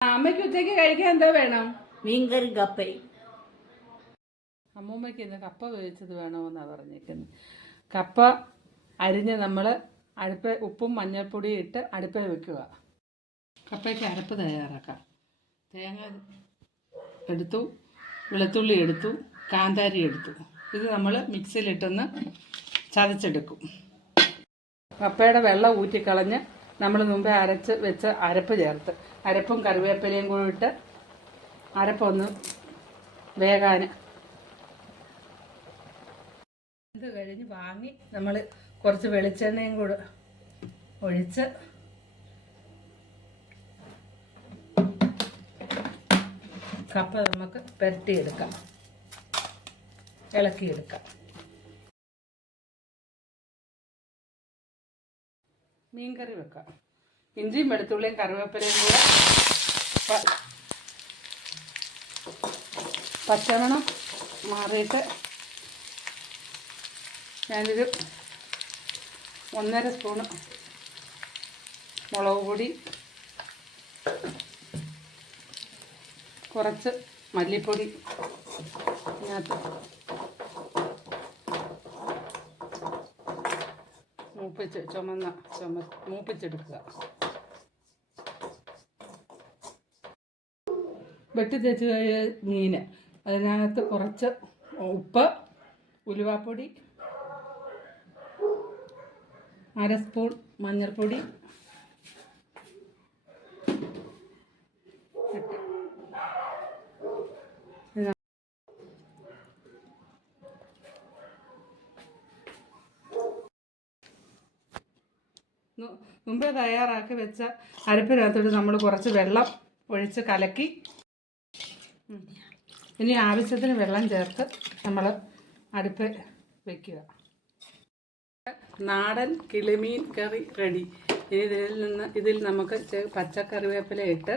അമ്മയ്ക്ക് ഉച്ചയ്ക്ക് കഴിക്കാൻ എന്താ വേണം? മീൻകറി കപ്പയും അമ്മൂമ്മയ്ക്ക് ഇന്ന് കപ്പ വേവിച്ചത് വേണമെന്നാണ് പറഞ്ഞേക്കുന്നത് കപ്പ അരിഞ്ഞ് നമ്മൾ അടുപ്പ് ഉപ്പും മഞ്ഞൾപ്പൊടിയും ഇട്ട് അടുപ്പിൽ വെക്കുക. കപ്പയ്ക്ക് അരപ്പ് തയ്യാറാക്കാം. തേങ്ങ എടുത്തു വെളുത്തുള്ളി എടുത്തു കാന്താരി എടുത്തു. ഇത് നമ്മൾ മിക്സിയിലിട്ടൊന്ന് ചതച്ചെടുക്കും. കപ്പയുടെ വെള്ളം ഊറ്റിക്കളഞ്ഞ് നമ്മൾ മുമ്പേ അരച്ച് വെച്ച് അരപ്പ് ചേർത്ത്. അരപ്പും കറിവേപ്പിലയും കൂടി ഇട്ട് അരപ്പൊന്ന് വേകാൻ ഇത് കഴിഞ്ഞ് വാങ്ങി നമ്മൾ കുറച്ച് വെളിച്ചെണ്ണയും കൂടെ ഒഴിച്ച് കപ്പ നമുക്ക് പുരട്ടിയെടുക്കാം. ഇളക്കിയെടുക്കാം. മീൻകറി വെക്കാം. ഇഞ്ചിയും വെളുത്തുള്ളിയും കറിവേപ്പിലയും കൂടെ പച്ചമണം മാറിയിട്ട് ഞാനൊരു ഒന്നര സ്പൂണ് മുളക് പൊടി കുറച്ച് മല്ലിപ്പൊടി ഇതിനകത്ത് മൂപ്പിച്ച് ചുമന്ന ചുമ മൂപ്പിച്ചെടുക്കുക. വെട്ടി തേച്ച് കഴിയ മീൻ അതിനകത്ത് കുറച്ച് ഉപ്പ് ഉലുവാപ്പൊടി അര സ്പൂൺ മഞ്ഞൾപ്പൊടി ഇട്ട് നു- മുമ്പേ തയ്യാറാക്കി വെച്ച അരപ്പിനകത്തോട്ട് നമ്മൾ കുറച്ച് വെള്ളം ഒഴിച്ച് കലക്കി. ഇനി ആവശ്യത്തിന് വെള്ളം ചേർത്ത് നമ്മൾ അടുപ്പ് വയ്ക്കുക നാടൻ കിളിമീൻ കറി റെഡി. ഇനി ഇതിൽ നിന്ന് ഇതിൽ നമുക്ക് പച്ചക്കറിവേപ്പില ഇട്ട്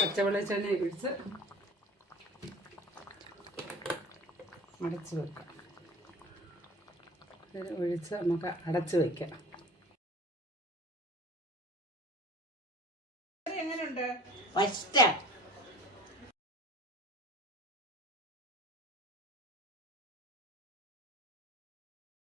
പച്ചവെളിച്ചെണ്ണ ഒഴിച്ച് അടച്ച് വെക്കാം. ഒഴിച്ച് നമുക്ക് അടച്ചു വയ്ക്കാം എങ്ങനെയുണ്ട് ഫസ്റ്റ്